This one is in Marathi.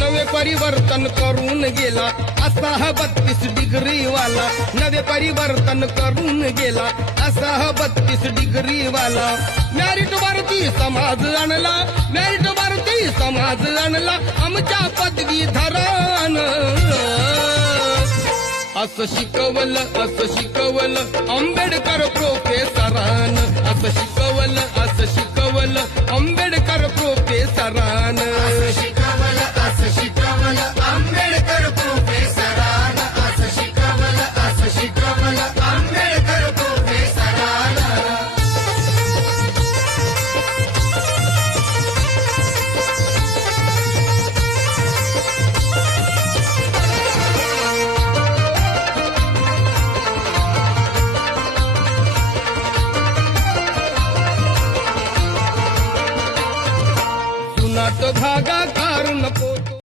नवे परिवर्तन करून गेला असा हा 32 डिग्री वाला. नवे परिवर्तन करून गेला असा हा 32 डिग्री वाला. मॅरिट वरती समाज आणला, मॅरिट वरती समाज आणला आमच्या पदवीधरान. असं शिकवलं आंबेडकर प्रोफेसरान. असं शिकवलं आंबेडकर प्रोफेसरान.